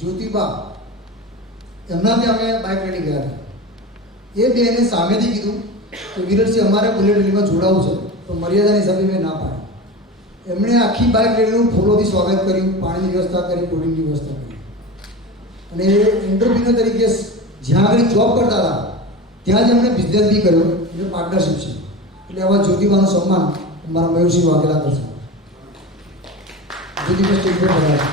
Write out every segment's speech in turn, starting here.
જ્યોતિબા એમનાથી અમે bike rally ગયા હતા. એ બેને સામેથી કીધું કે વિરલસિંહ અમારે બુલેટ રેલીમાં જોડાવું છે, પણ મર્યાદાની હિસાબે મેં ના પાડી. એમણે આખી બાઇક રેલીનું ફૂલોથી સ્વાગત કર્યું, પાણીની વ્યવસ્થા કરી, કોલ્ડ્રિંકની વ્યવસ્થા કરી. અને એન્ટરપ્રિન્યોર તરીકે જ્યાં આગળ જોબ કરતા હતા ત્યાં જ એમણે બિઝનેસ બી કર્યો, એટલે પાર્ટનરશિપ છે. એટલે આવા જ્યોતિબાનું સન્માન મારા મયુરસિંહ વાઘેલા કરશે. જ્યોતિબા સ્ટેજ પર પધાર્યા.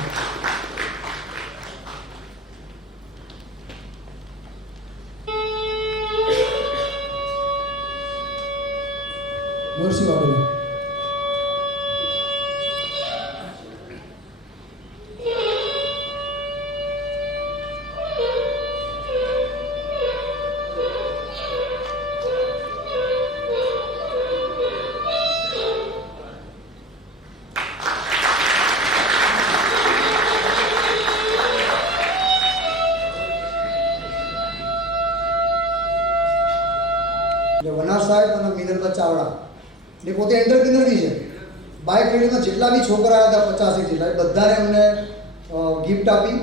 મયુરસિંહ વાઘેલા. વનાર સાહેબ અને મિનલબા ચાવડા એ પોતે એન્ટરપ્રિનર બી છે. બાઇક રેલીમાં જેટલા બી છોકરા હતા 50 જેટલા, એ બધાને એમને ગિફ્ટ આપી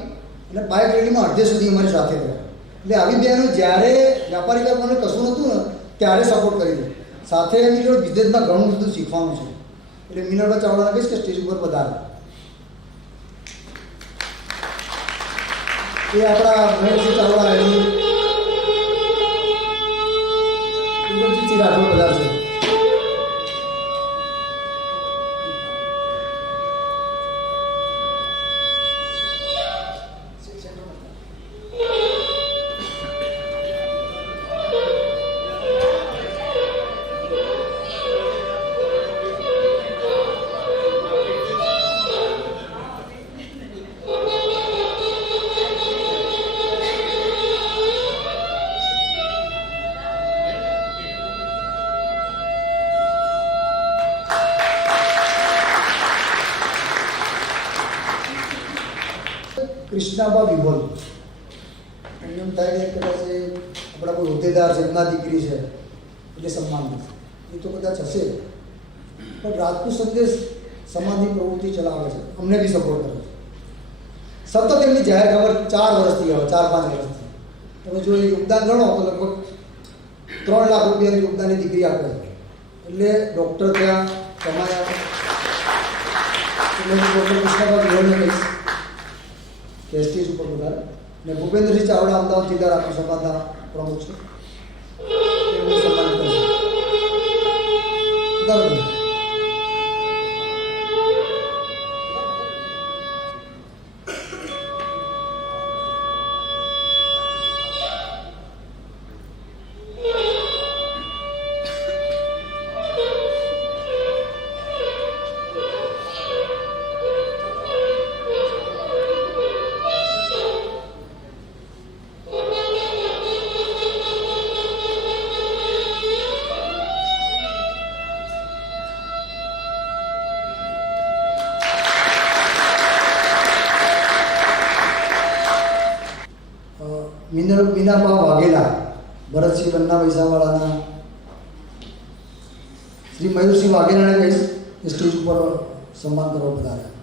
અને બાઇક રેલીમાં અડધે સુધી અમારી સાથે રહ્યા. એટલે આવી બહેનો જ્યારે વ્યાપારી કરવાનું કશું નહોતું ને ત્યારે સપોર્ટ કરી દે. સાથે એમની જોડે બિઝનેસમાં ઘણું બધું શીખવાનું છે. એટલે મિનલબા ચાવડાને કહીશ કે સ્ટેજ ઉપર પધારે. એ આપણા મહેશસિંહ ચાવડા એની રાઠોડ પધારશે. કૃષ્ણાબા વિભોલ. એમને એમ થાય કે કદાચ આપણા કોઈ હોદ્દેદાર છે, એમના દીકરી છે એટલે સન્માન નથી. એ તો કદાચ હશે, પણ રાજપૂત સંદેશ સમાજની પ્રવૃત્તિ ચલાવે છે, અમને બી સપોર્ટ કરે છે. સતત એમની જાહેર ખબર 4 વર્ષથી આવે, 4-5 વર્ષથી. તમે જો એ યોગદાન ગણો તો લગભગ 3 લાખ રૂપિયાની યોગદાનની દીકરી આપે છે. એટલે ડૉક્ટર ત્યાં કમાયા. એટલે ડૉક્ટર કૃષ્ણાબા વિભોલને કહીશ કે સ્ટેજ ઉપર પધારે. અને ભૂપેન્દ્રસિંહ ચાવડા અમદાવાદ જિલ્લા રાજપૂત સમાજના પ્રમુખ છે, એમનું સન્માન કરશે. બરાબર. મીનાબા વાઘેલા, ભરતસિંહ બન્ના વૈસાવાળાના. શ્રી મયુરસિંહ વાઘેલાને કહીશ કે સ્ટેજ ઉપર સન્માન કરવા પધાર્યા.